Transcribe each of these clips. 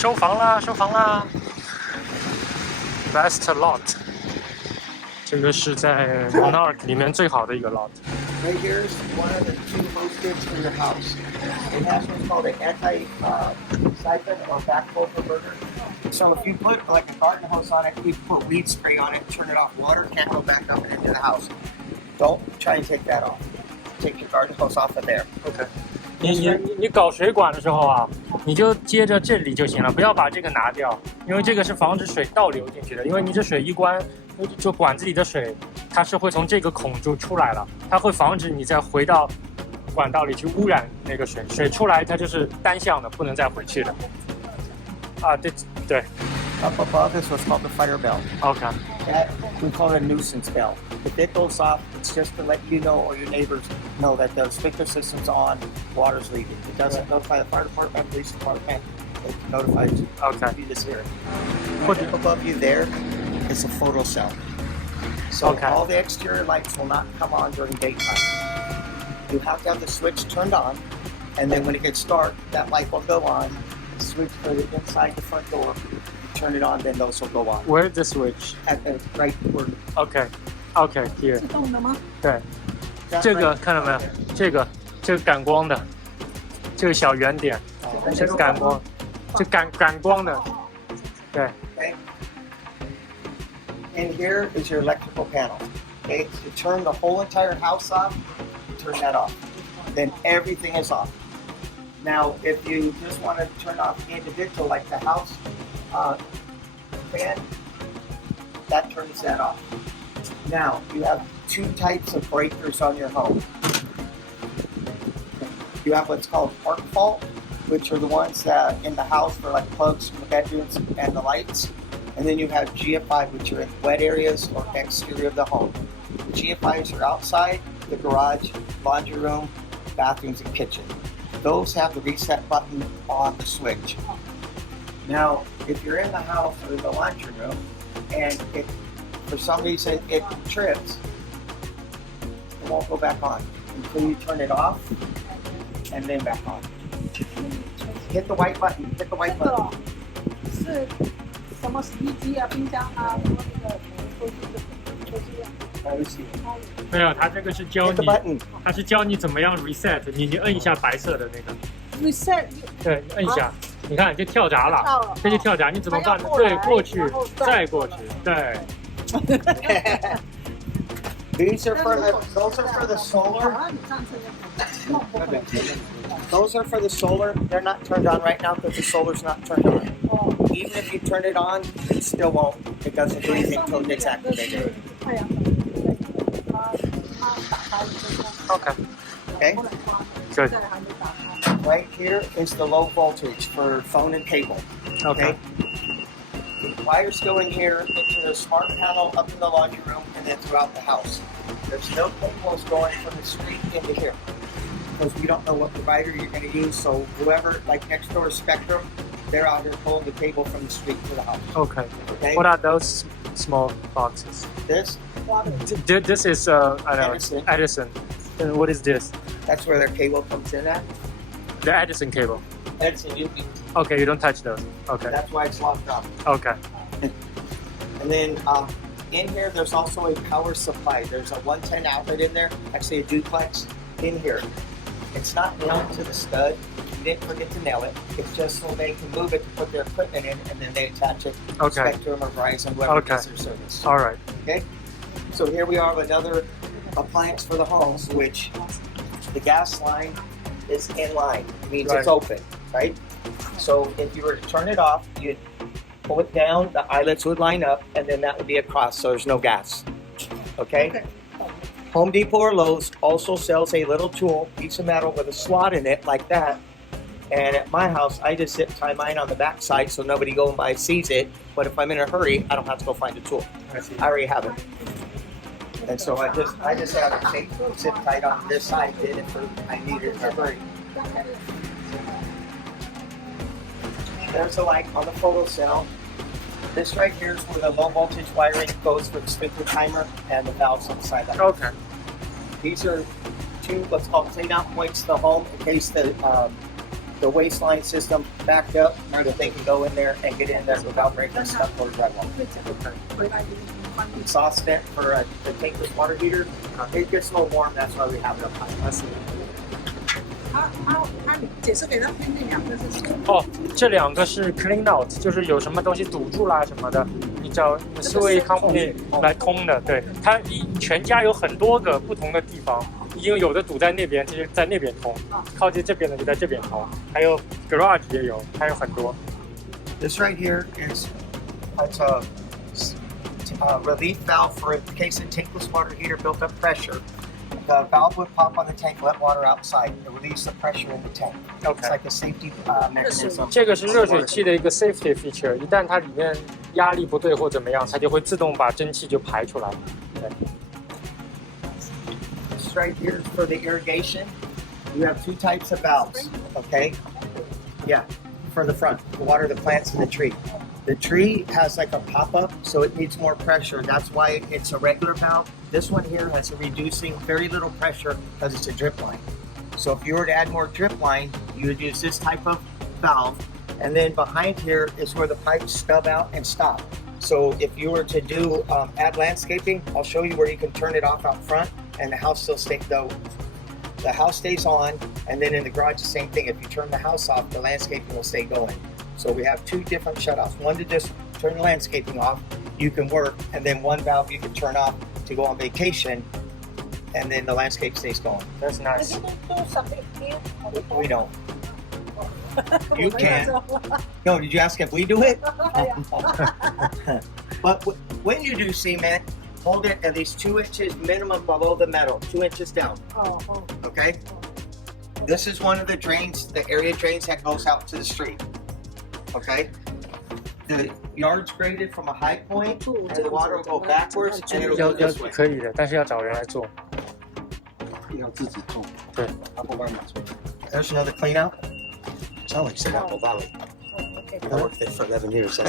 收房啦，收房啦 ！Best lot， 这个是在 Monarch 里面最好的一个 lot。 Right here is one of the 2 most goods for your house. It has what's called an anti-siphon or backflow converter. So if you put like a garden hose on it, you put weed spray on it, turn it off, water can't go back up into the house. Don't try and take that off. Take your garden hose off of there. OK。你搞水管的时候啊，你就接着这里就行了，不要把这个拿掉，因为这个是防止水倒流进去的。因为你这水一关，就管子里的水，它是会从这个孔就出来了，它会防止你再回到管道里去污染那个水。水出来它就是单向的，不能再回去的。啊，对。Up above is what's called the fire bell. OK。That we call it a nuisance bell. If it goes off, it's just to let you know or your neighbors know that the sprinkler system's on, water's leaving. It doesn't notify the fire department, police department. It notifies you. Okay. You just hear it. Up above you there is a photo cell. So Okay. all the exterior lights will not come on during daytime. You have to have the switch turned on, and then when it gets dark, that light will go on. The switch for the inside the front door. Turn it on, then those will go on. Where's the switch? At the right where. OK here。自动的吗？对，这个看到没有？这个感光的，这个小圆点，这个感光，这感光的，对。Okay. And here is your electrical panel. Okay, to turn the whole entire house off, turn that off. Then everything is off. Now, if you just want to turn off individual, like the house fan, that turns that off. Now, you have 2 types of breakers on your home. You have what's called arc fault, which are the ones that in the house for like plugs from the bedrooms and the lights. And then you have GFI, which are in wet areas or exterior of the home. The GFIs are outside, the garage, laundry room, bathrooms, and kitchen. Those have the reset button on the switch. Now, if you're in the house or the laundry room, and if for some reason it trips, it won't go back on until you turn it off and then back on. Hit the white button. Hit the white button. 是什么洗衣机啊、冰箱啊，什么那个都是没有，它这个是教 Hit the 你， button. 它是教你怎么样 reset。你摁一下白色的那个， reset 对，你摁一下，你看就跳闸了，跳了这就跳闸，你怎么办呢？它要过来对，过去然后，再过去，对。Those are for the solar. 好像你上次那个弄过 Those are for the solar. They're not turned on right now because the solar's not turned on. 哦， Even if you turn it on, it still won't. It doesn't do anything until it gets activated. 太阳能，它打开之后， OK， Okay. 后来它 Good. 现在还没打开。 Right here is the low voltage for phone and cable. OK， The wires go in here into the smart panel up in the laundry room and then throughout the house. There's no cables going from the street into here because we don't know what provider you're going to use. So whoever, like next door Spectrum, they're out here pulling the cable from the street to the house. OK。 Okay. What are those small boxes? This, This is I don't Edison. know, Edison. And what is this? that's where their cable comes in at. The Edison cable. Edison, you can, OK, you don't touch those. OK, that's why it's locked up. OK. And then in here, there's also a power supply. There's a 110 outlet in there, actually a duplex in here. It's not nailed to the stud. You didn't forget to nail it. It's just so they can move it to put their equipment in, and then they attach it to Okay. Spectrum or Verizon, whoever Okay. gets their service. All right. Okay? So here we are with another appliance for the homes, which the gas line is in line. It means Right. it's open, right? So if you were to turn it off, you'd pull it down, the eyelets would line up, and then that would be across, so there's no gas. Okay? Home Depot or Lowe's also sells a little tool, piece of metal with a slot in it like that. And at my house, I just zip tie mine on the back side so nobody going by sees it. But if I'm in a hurry, I don't have to go find a tool. I see. I already have it. And so I just have it taped, zip tied on this side, did it for I need it in a hurry. There's a light on the photo cell. This right here is where the low voltage wiring goes for the sprinkler timer and the valves on the side of that. OK. These are 2 what's called clean out points to the home in case the the waistline system backed up so that they can go in there and get in there without breaking stuff or drywall. 会讲回来就是很方便。 Exhaust vent for the tankless water heater. It gets a little warm, that's why we have it up high. 他解释给他听这两个是什么？哦，这两个是 clean out， 就是有什么东西堵住啦什么的，你找 Switchable Plug 来通的。对，它全家有很多个不同的地方，因为有的堵在那边，就是在那边通；靠近这边的就在这边通。还有 garage 也有，还有很多。This right here is it's a relief valve for in case the tankless water heater built up pressure. The valve would pop on the tank, let water outside. It relieves the pressure in the tank. Okay. It's like a safety mechanism. 这个是热水器的一个 safety feature，一旦它里面压力不对或怎么样，它就会自动把蒸汽就排出来。对。This right here is for the irrigation. You have two types of valves. Okay. Yeah, for the front, to water the plants in the tree. The tree has like a pop-up, so it needs more pressure. That's why it's a regular valve. This one here has a reducing very little pressure because it's a drip line. So if you were to add more drip line, you would use this type of valve. And then behind here is where the pipes stub out and stop. So if you were to do add landscaping, I'll show you where you can turn it off out front and the house still stays, the house stays on. And then in the garage, the same thing. If you turn the house off, the landscaping will stay going. So we have two different shutoffs. One to just turn the landscaping off, you can work, and then one valve you can turn off to go on vacation, and then the landscape stays going. That's nice. We don't. You can. No, did you ask if we do it? But when you do cement, hold it at least 2 inches minimum below the metal, 2 inches down. Okay? This is one of the drains, the area drains that goes out to the street. Okay? The yard's graded from a high point, and the water will go backwards, and it'll go this way. 可以的，但是要找人来做。要自己种，对，他不帮你做。 There's another clean out. Sound like Apple Valley. I worked there for 11 years.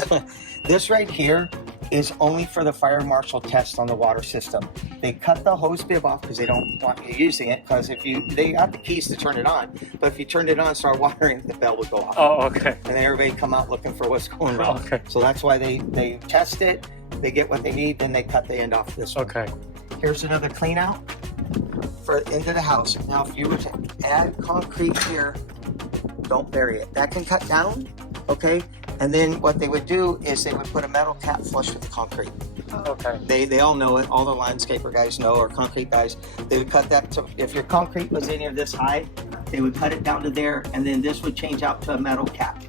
This right here is only for the fire marshal test on the water system. They cut the hose bib off because they don't want you using it, because they got the keys to turn it on, but if you turned it on and start watering, the bell would go off. Oh, okay. And then everybody come out looking for what's going wrong. Okay. So that's why they test it, they get what they need, then they cut the end off this one. Okay. Here's another clean out for into the house. Now if you were to add concrete here, don't bury it. That can cut down, okay? And then what they would do is they would put a metal cap flush with the concrete. Okay. They all know it. All the landscaper guys know, or concrete guys. They would cut that to, if your concrete was in here this high, they would cut it down to there, and then this would change out to a metal cap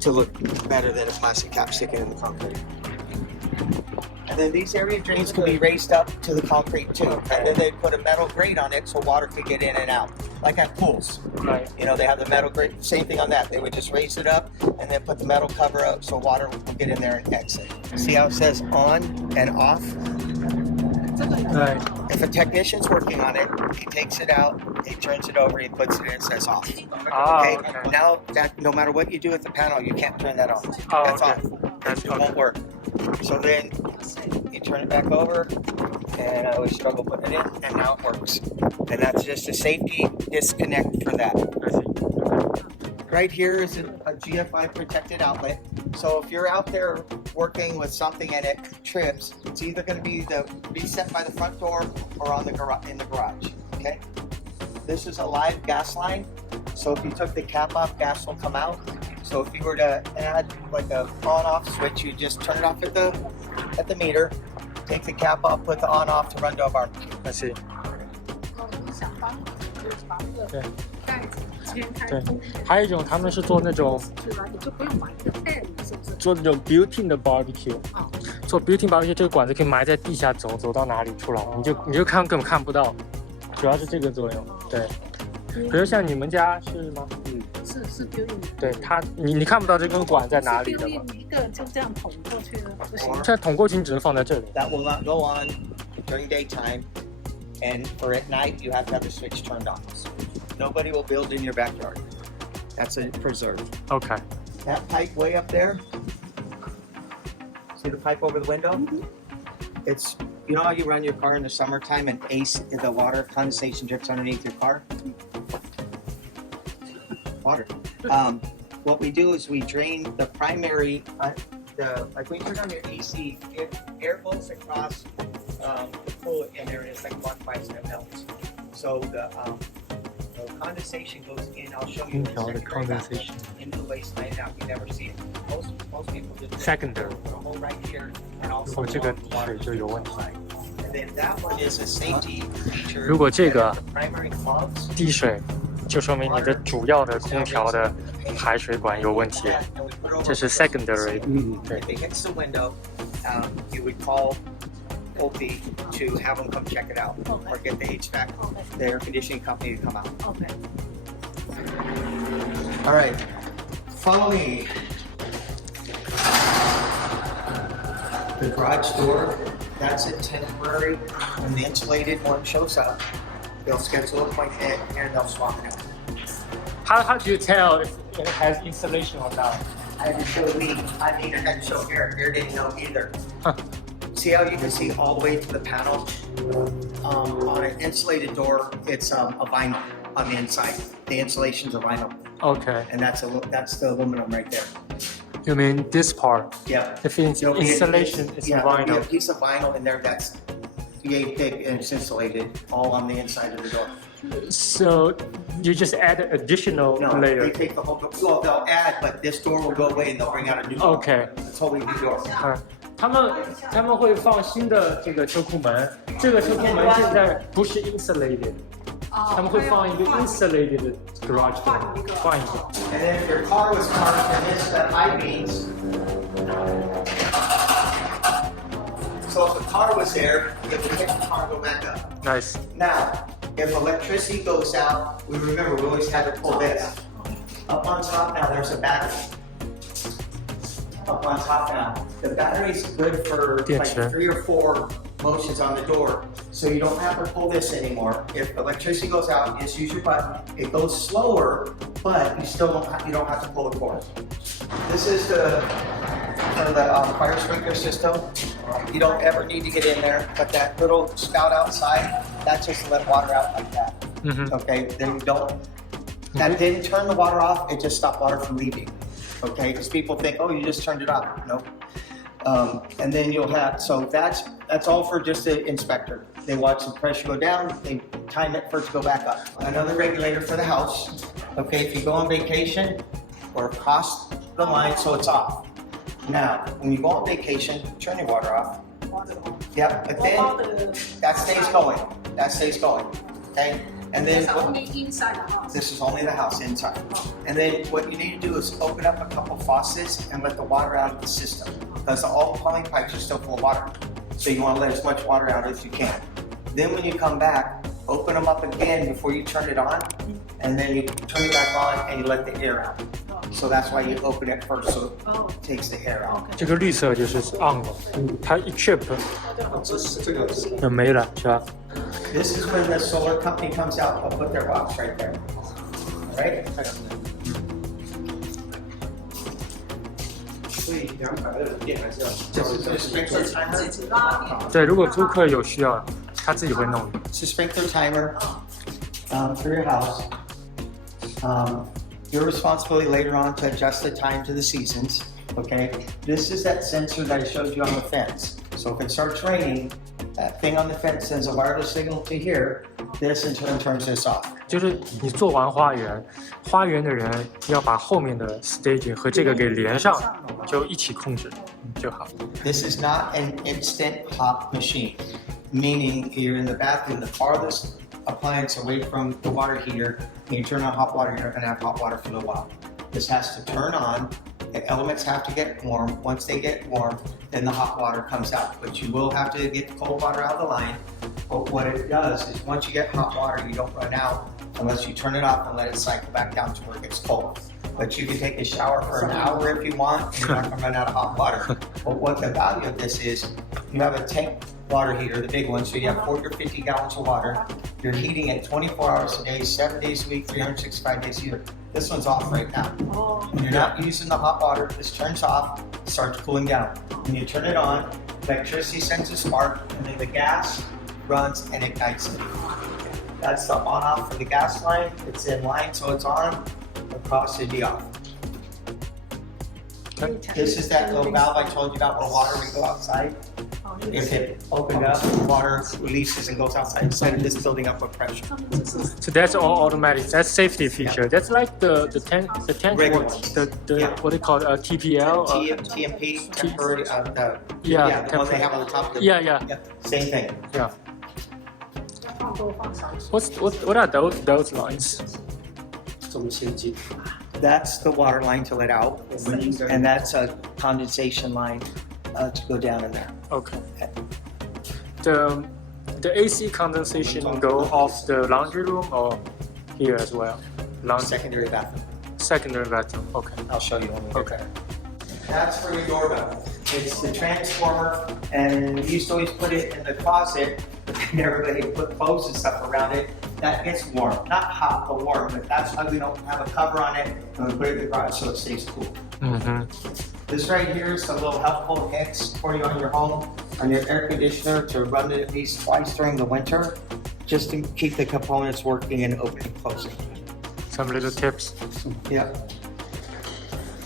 to look better than a plastic cap sticking in the concrete. And then these area drains can be raised up to the concrete too. And then they'd put a metal grate on it so water could get in and out. Like at pools. Right. You know, they have the metal grate, same thing on that. They would just raise it up and then put the metal cover up so water will get in there and exit. See how it says on and off? Right. If a technician's working on it, he takes it out, he turns it over, he puts it in, it says off. Ah, Okay? okay. Now, that no matter what you do at the panel, you can't turn that on. Oh, That's okay. off. It won't work. So then you turn it back over, and I always struggle putting it in, and now it works. And that's just a safety disconnect for that. I see. Right here is a GFI protected outlet. So if you're out there working with something and it trips, it's either going to be the reset by the front door or on the in the garage. Okay. This is a live gas line. So if you took the cap off, gas will come out. So if you were to add like a on-off switch, you just turn it off at the meter, take the cap off, put the on-off to run to a barbecue. I see. 想帮就是把那个对盖子掀开对，还有一种他们是做那种是吧？你就不用买一个 pad，是不是？做那种 built-in 的 barbecue。啊，做 built-in barbecue 这个管子可以埋在地下走到哪里出来，你就根本看不到，主要是这个作用。对，比如像你们家是吗？是丢印的。对你看不到这根管在哪里的吗？丢印一个就这样捅过去了，不行。现在捅过去你只能放在这里。 That will not go on during daytime, and for at night you have to have the switch turned on. Nobody will build in your backyard. That's a preserve. OK. That pipe way up there. See the pipe over the window? It's, you know how you run your car in the summertime and the water condensation drips underneath your car? Water. What we do is we drain the primary, like when you turn on your AC, air blows across the fluid in areas like block pipes and it melts. So the condensation goes in. I'll show you the condensation into the waste line out. You never see it. Most people just secondary. put a hole right here and 如 also 果这个水就有问题， and then that one is a safety feature. 如果这个 primary plugs. 滴水，就说明你的主要的空调的排水管有问题，这是 secondary。对。 If it hits the window, you would call OP to have them come check it out, or get the HVAC, the air conditioning company to come out. OK， All right, follow me. The garage door, that's a temporary. When the insulated one shows up, they'll schedule an appointment and they'll swap it out. How do you tell if it has insulation or not? I had to show me. I mean, I had to show Garrett. Garrett didn't know either. See how you can see all the way to the panel? On an insulated door, it's a vinyl on the inside. The insulation's a vinyl, Okay, and that's the aluminum right there. you mean this part? Yeah. If it's insulation, it's There'll be a vinyl. piece of vinyl in there that's yay thick and it's insulated, all on the inside of the door. So you just add an additional No, layer. they take the whole door. Well, they'll add, but this door will go away and they'll bring out a new door. Okay. A totally new door. 他们会放新的这个车库门，这个车库门现在不是 insulated，他们会放一个 insulated garage door，换一个。 And then if your car was parked and it's the high beams, so if the car was there, you would hit the car and go back up. Nice. Now, if electricity goes out, we always had to pull this. Up on top now, there's a battery. Up on top now. The battery's good for like 3 or 4 motions on the door, so you don't have to pull this anymore. If electricity goes out, just use your button. It goes slower, but you still don't have to pull the cord. This is the fire sprinkler system. You don't ever need to get in there, but that little spout outside, that's just to let water out like that. Okay, then you don't. That didn't turn the water off. It just stopped water from leaving. Okay, because people think, oh, you just turned it off. Nope. And then you'll have, so that's all for just the inspector. They watch the pressure go down, they time it for it to go back up. Another regulator for the house. Okay, if you go on vacation or cross the line, so it's off. Now, when you go on vacation, turn your water off. Yep, but then that stays going. That stays going. Okay? And then only inside the house. this is only the house inside. And then what you need to do is open up a couple faucets and let the water out of the system. Because all the plumbing pipes are still full of water. So you want to let as much water out as you can. Then when you come back, open them up again before you turn it on. And then you turn it back on and you let the air out. So that's why you open it first, so it takes the air out. 这个绿色就是 on 了，它一 chip 就没了，是吧？ This is when the solar company comes out, they'll put their box right there. Right? 所以200的电还是要 This is the sprinkler timer. 对，如果租客有需要，他自己会弄的。 It's a sprinkler timer for your house. Your responsibility later on to adjust the time to the seasons. Okay? This is that sensor that I showed you on the fence. So if it starts raining, that thing on the fence sends a wireless signal to here. This in turn turns this off. 就是你做完花园，花园的人要把后面的 staging 和这个给连上，就一起控制就好。 This is not an instant hot machine, meaning you're in the bathroom, the farthest appliance away from the water heater, and you turn on hot water, you're not going to have hot water for a while. This has to turn on. The elements have to get warm. Once they get warm, then the hot water comes out. But you will have to get the cold water out of the line. But what it does is once you get hot water, you don't run out unless you turn it off and let it cycle back down to where it gets cold. But you can take a shower for an hour if you want, and you're not going to run out of hot water. But what the value of this is, you have a tank water heater, the big one, so you have 40 or 50 gallons of water. You're heating it 24 hours a day, 7 days a week, 365 days a year. This one's off right now. When you're not using the hot water, this turns off, starts cooling down. When you turn it on, electricity sends a spark, and then the gas runs and ignites it. That's the on-off for the gas line. It's in line, so it's on. across it'd be off. This is that little valve I told you about where water would go outside. If it opened up, water releases and goes outside instead of just building up with pressure. So that's all automatic. That's safety feature. That's like the tank Regular one, ones. the Yeah. what they call TPL. TMP, temporary, Yeah, the one they have on the top of the Yeah. same thing. Yeah. What are those lines? 这么先进。 That's the water line to let out, and that's a condensation line to go down in there. Okay. The AC condensation go off the laundry room or here as well? Laundry. Secondary bathroom. Secondary bathroom. Okay. I'll show you when we get Okay. there. That's for your doorbell. It's the transformer, and we used to always put it in the closet, and everybody put clothes and stuff around it. That gets warm. Not hot, but warm. But that's why we don't have a cover on it, and we put it in the garage so it stays cool. Mm-hmm. This right here is a little helpful hits for you on your home, on your air conditioner, to run it at least twice during the winter, just to keep the components working and opening and closing. Some little tips. Yep.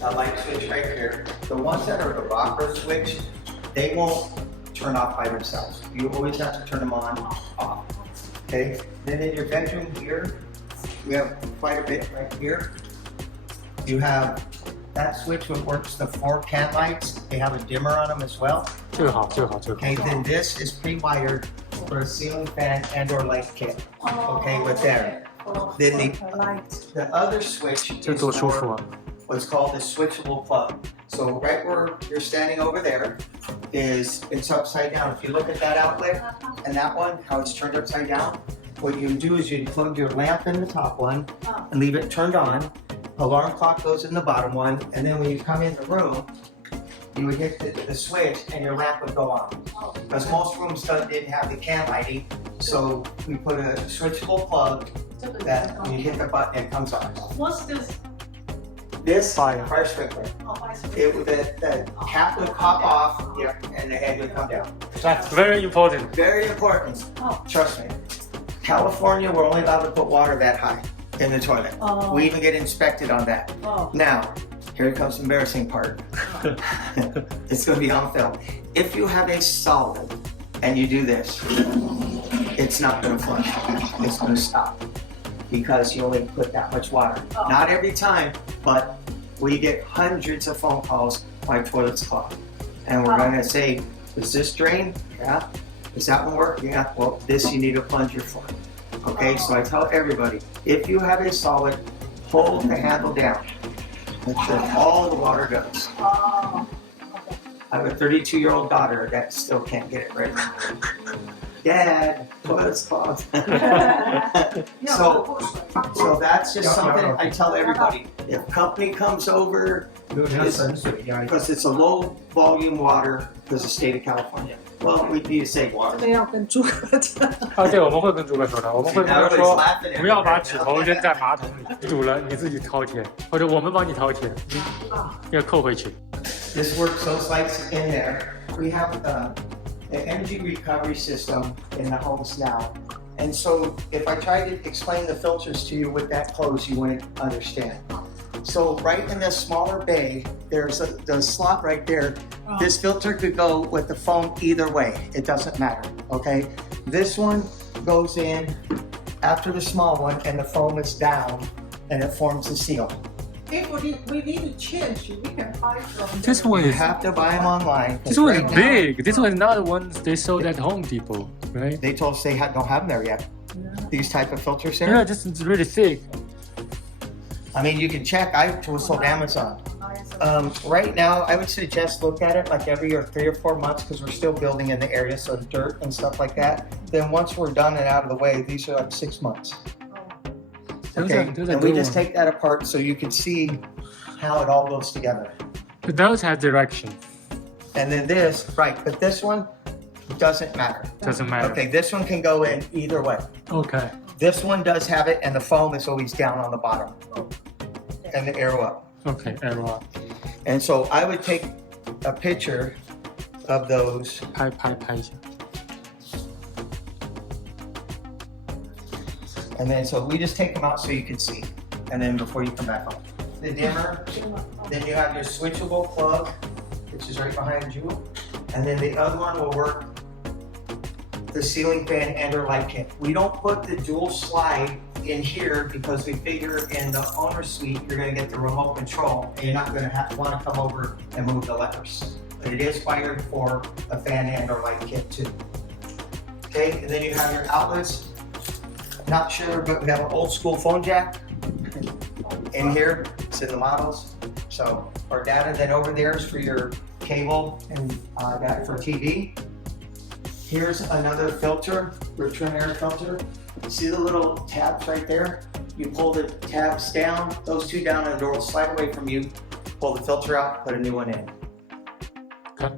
A light switch right here. The ones that are the rocker switch, they won't turn off by themselves. You always have to turn them on, off. Okay? Then in your bedroom here, we have quite a bit right here. You have that switch which works the 4 can lights. They have a dimmer on them as well. 最好。 Okay, then this is pre-wired for a ceiling fan and or light kit. Okay, with there. Then the other switch 这 is 多舒服 for 啊！ what's called the switchable plug. So right where you're standing over there it's upside down. If you look at that outlet and that one, how it's turned upside down, what you do is you plug your lamp in the top one and leave it turned on. Alarm clock goes in the bottom one, and then when you come in the room, you would hit the switch and your lamp would go on. Because most rooms didn't have the can lighting, so we put a switchable plug that when you hit the button it comes on. What's this? This Fire. sprinkler. Oh, I see. The cap would pop off, and the head would come down. That's very important. Very important. Oh. Trust me. California, we're only allowed to put water that high in the toilet. Oh. We even get inspected on that. Oh. Now, here comes the embarrassing part. It's going to be on film. If you have a solid and you do this, it's not going to flush. It's going to stop because you only put that much water. Oh. Not every time, but we get hundreds of phone calls. My toilet's clogged, and we're going to say, "Is this drain? Yeah. Does that one work? Yeah. Well, this you need a plunger for." Okay. So I tell everybody, if you have a solid, hold the handle down. Make sure all the water goes. Oh. I have a 32-year-old daughter that still can't get it right. Dad, toilet's clogged. So that's just something I tell everybody. If company comes over, because it's a low volume water because of the state of California. Well, we need to save 这 water. 个要跟诸葛讲。啊，对，我们会跟诸葛说的，我们会跟他 Everybody's 说， laughing at 不要把 me. 指头扔在马桶里，你堵了你自己掏钱，或者我们帮你掏钱，要扣回去。 This works those lights in there. We have an energy recovery system in the homes now. And so if I try to explain the filters to you with that close, you wouldn't understand. So right in this smaller bay, there's the slot right there. This filter could go with the foam either way. It doesn't matter, okay? This one goes in after the small one and the foam is down and it forms the seal. If we need to change, we can buy from. This one You is have to buy them online. this one is Right now, big. This one is not the ones they sold at Home Depot, right? They told us they don't have them there yet. These type of filters there. Yeah, this is really thick. I mean, you can check. I was sold Amazon. Right now, I would suggest look at it like every 3 or 4 months because we're still building in the area, so dirt and stuff like that. Then once we're done and out of the way, these are like 6 months. Okay, Those are and we good just ones. take that apart so you can see how it all goes together. Those have direction. And then this, right? But this one doesn't matter. Doesn't matter. Okay, this one can go in either way. Okay. This one does have it, and the foam is always down on the bottom, and the arrow up. Okay, everyone. And so I would take a picture of those. 拍一下。 And then so we just take them out so you can see. and then before you come back home. The dimmer, then you have your switchable plug, which is right behind you, and then the other one will work the ceiling fan and or light kit. We don't put the dual slide in here because we figure in the owner suite you're going to get the remote control and you're not going to want to come over and move the levers. But it is wired for a fan and or light kit too. Okay, and then you have your outlets. Not sure, but we have an old school phone jack in here. It's in the models. So our data, then over there is for your cable and that for TV. Here's another filter, return air filter. See the little tabs right there? You pull the tabs down, those two down, and the door will slide away from you. Pull the filter out, put a new one in. 看，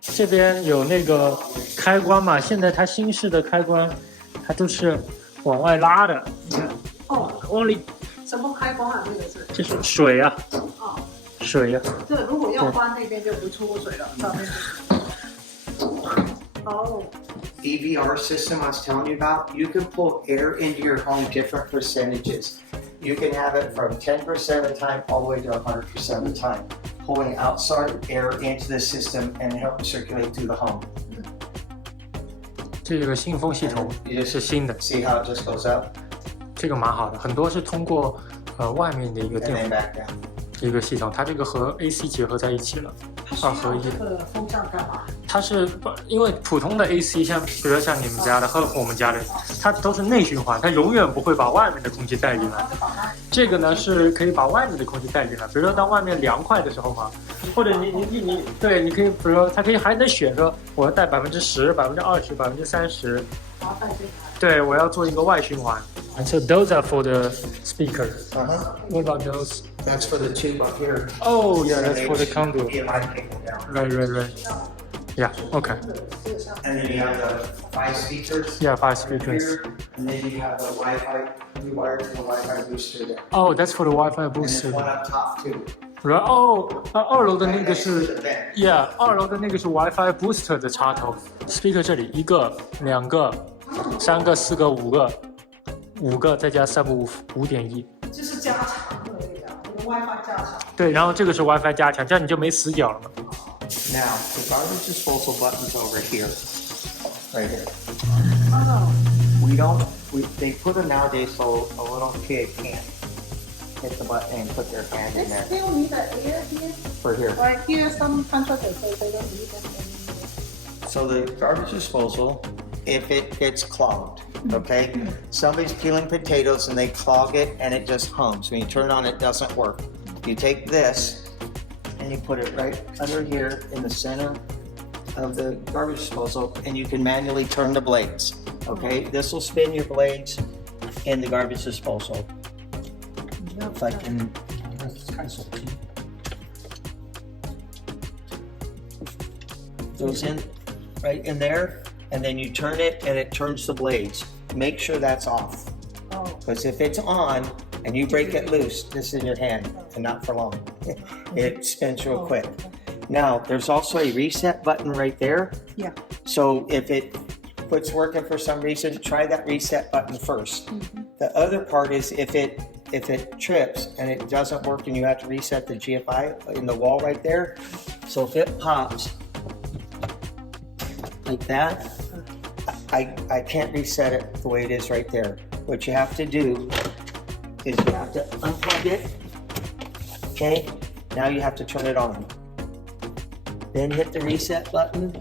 这边有那个开关嘛，现在它新式的开关，它都是往外拉的。你看，往里。什么开关啊？这个是？这是水啊。哦。水啊。这如果要关那边就不出水了，上面就是。哦。EVR system I was telling you about, you can pull air into your home different percentages. You can have it from 10% of the time all the way to 100% of the time, pulling outside air into the system and help circulate through the home. 这个新风系统也是新的。See how it just goes up? 这个蛮好的，很多是通过外面的一个电话一个系统，它这个和 AC 结合在一起了，2合1。这个风扇干嘛？它是因为普通的 AC 像比如说像你们家的和我们家的，它都是内循环，它永远不会把外面的空气带进来。这个呢是可以把外面的空气带进来，比如说当外面凉快的时候嘛，或者你对，你可以比如说它可以还能选说我要带10%、20%、30%。对，我要做一个外循环。And so those are for the speaker. What about those? That's for the tube up here. Oh yeah, that's for the conduit. HDMI cable down. Right. Yeah. Okay. And then you have the 5 speakers. Yeah, 5 speakers. Here, and then you have the Wi-Fi. You wire to the Wi-Fi booster there. Oh, that's for the Wi-Fi And booster. there's one up top too. Right. Oh, 2楼的那个是 Vent. Yeah， 2楼的那个是 WiFi booster 的插头。Speaker 这里1个、2个、3个、4个、5个，再加5.1。就是加长的那个，WiFi 加长。对，然后这个是 WiFi 加强，这样你就没死角了嘛。Now, the garbage disposal button's over here. Right here. They put it nowadays so a little kid can't hit the button and put their hand in They there. still need the air here. For here. Right here, some contractors say they don't need it. So the garbage disposal, if it gets clogged, okay? Somebody's peeling potatoes and they clog it and it just hums. When you turn it on, it doesn't work. You take this and you put it right under here in the center of the garbage disposal and you can manually turn the blades, okay? This will spin your blades in the garbage disposal. If I can, goes in right in there, and then you turn it and it turns the blades. Make sure that's off. Because if it's on and you break it loose, this is your hand and not for long. It spins real quick. Now, there's also a reset button right there. Yeah. So if it quits working for some reason, try that reset button first. The other part is if it trips and it doesn't work and you have to reset the GFI in the wall right there. So if it pops like that, I can't reset it the way it is right there. What you have to do is you have to unplug it. Okay, now you have to turn it on. Then hit the reset button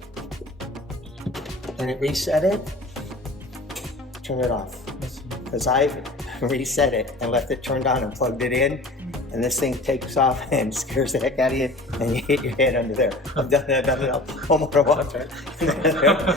and it reset it. Turn it off. Because I've reset it and left it turned on and plugged it in, and this thing takes off and scares the heck out of you and you hit your head under there. I've done it. Oh my God.